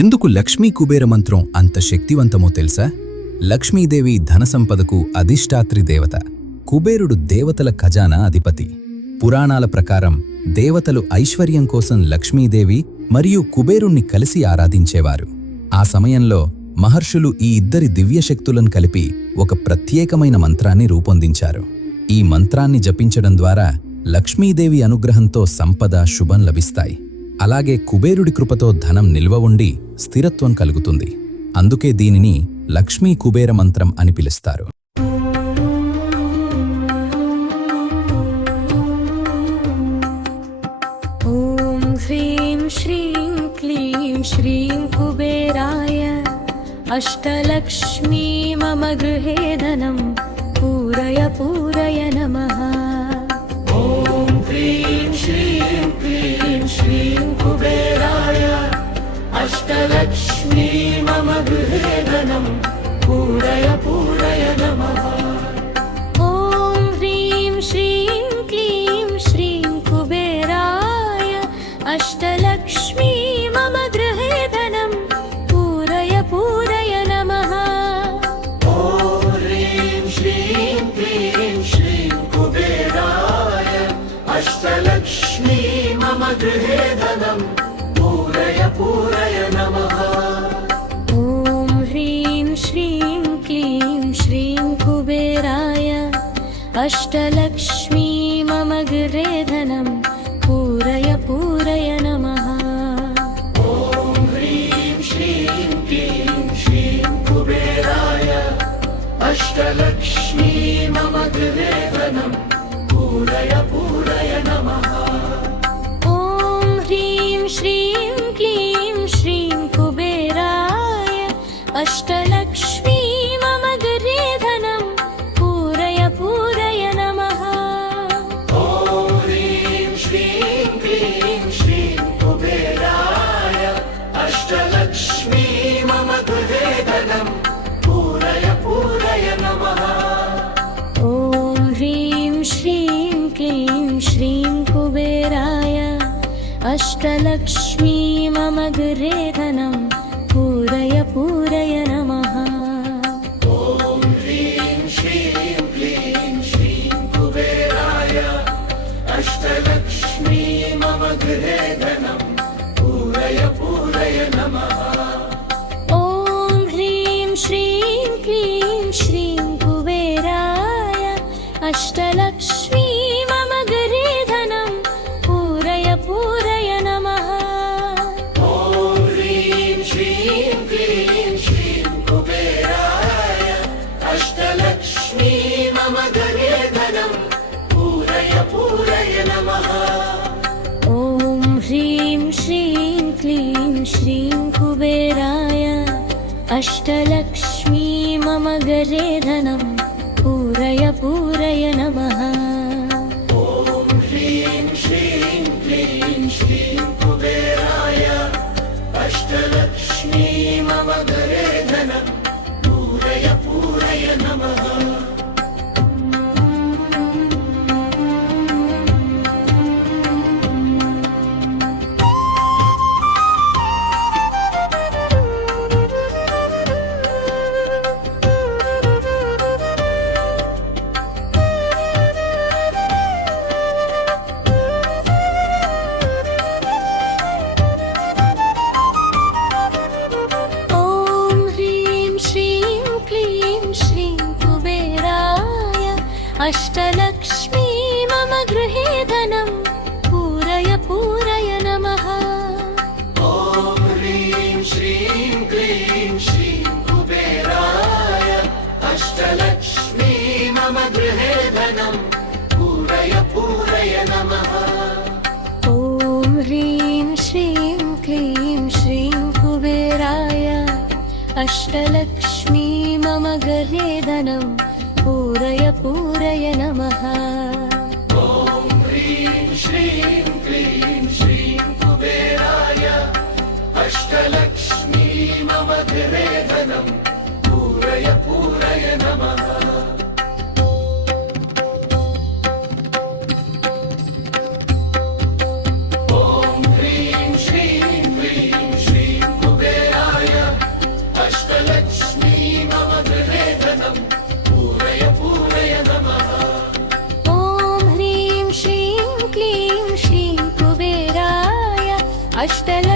ఎందుకు లక్ష్మీ కుబేర మంత్రం అంత శక్తివంతమో తెలుసా? లక్ష్మీదేవి ధనసంపదకు అధిష్టాత్రి దేవత. కుబేరుడు దేవతల ఖజానా అధిపతి. పురాణాల ప్రకారం దేవతలు ఐశ్వర్యం కోసం లక్ష్మీదేవి మరియు కుబేరుణ్ణి కలిసి ఆరాధించేవారు. ఆ సమయంలో మహర్షులు ఈ ఇద్దరి దివ్యశక్తులను కలిపి ఒక ప్రత్యేకమైన మంత్రాన్ని రూపొందించారు. ఈ మంత్రాన్ని జపించడం ద్వారా లక్ష్మీదేవి అనుగ్రహంతో సంపద, శుభం లభిస్తాయి. అలాగే కుబేరుడి కృపతో ధనం నిల్వ ఉండి స్థిరత్వం కలుగుతుంది. అందుకే దీనిని లక్ష్మీ కుబేర మంత్రం అని పిలుస్తారు. ఓం హ్రీం శ్రీం క్లీం శ్రీం కుబేరాయ అష్టలక్ష్మీ మమ గృహే ధనం పూరయ పూరయ నమః. ఓం హ్రీం శ్రీం క్లీం శ్రీం కుబేరాయ అష్టలక్ష్మీ మమ గృహే ధనం పూరయ పూరయ నమః. ఓం హ్రీం శ్రీం క్లీం శ్రీం కుబేరాయ అష్టలక్ష్మీ మమ గృహే ధనం పూరయ పూరయ నమః. ఓం హ్రీం శ్రీం క్లీం శ్రీం కుబేరాయ అష్టలక్ష్మీ మమ గృహే ధనం పూరయ పూరయ నమః. ఓం హ్రీం శ్రీం క్లీం శ్రీం కుబేరాయ అష్టలక్ష్మీ మమ గృహే ధనం పూరయ పూరయ నమః. ఓం హ్రీం శ్రీం క్లీం శ్రీం కుబేరాయ అష్టలక్ష్మీ మమ గృహే ధనం పూరయ పూరయ నమః. ఓం హ్రీం శ్రీం క్లీం శ్రీం కుబేరాయ అష్టలక్ష్మీ మమ గృహే ధనం పూరయ పూరయ నమః. ఓం హ్రీం శ్రీం క్లీం శ్రీం కుబేరాయ అష్టలక్ష్మీ మమ గృహే ధనం పూరయ పూరయ నమః. ఓం హ్రీం శ్రీం క్లీం శ్రీం కుబేరాయ అష్టలక్ష్మీ మమ గృహే ధనం పూరయ పూరయ నమః. ఓం హ్రీం శ్రీం క్లీం శ్రీం కుబేరాయ అష్టలక్ష్మీ మమ గృహే ధనం పూరయ పూరయ నమః. ఓం హ్రీం శ్రీం క్లీం శ్రీం కుబేరాయ అష్టలక్ష్మీ మమ గృహే ధనం పూరయ పూరయ నమః. ఓం హ్రీం శ్రీం క్లీం శ్రీం కుబేరాయ అష్టలక్ష్మీ మమ గృహే ధనం పూరయ పూరయ నమః. ఓం హ్రీం శ్రీం క్లీం శ్రీం కుబేరాయ అష్టలక్ష్మీ మమ గృహే ధనం పూరయ పూరయ నమః. ఓం హ్రీం శ్రీం క్లీం శ్రీం కుబేరాయ అష్టలక్ష్మీ మమ గృహే ధనం పూరయ పూరయ నమః. ఓం హ్రీం శ్రీం క్లీం శ్రీం కుబేరాయ అష్టలక్ష్మీ మమ గృహే ధనం పూరయ పూరయ నమః. ఓం హ్రీం శ్రీం క్లీం శ్రీం కుబేరాయ అష్టలక్ష్మీ మమ గృహే ధనం పూరయ పూరయ నమః. ఓం హ్రీం శ్రీం క్లీం శ్రీం కుబేరాయ అష్టలక్ష్మీ మమ గృహే ధనం పూరయ పూరయ నమః. ఓం హ్రీం శ్రీం క్లీం శ్రీం కుబేరాయ అష్టలక్ష్మీ మమ గృహే ధనం పూరయ పూరయ నమః. ఓం హ్రీం శ్రీం క్లీం శ్రీం కుబేరాయ अष्टलक्ष्मी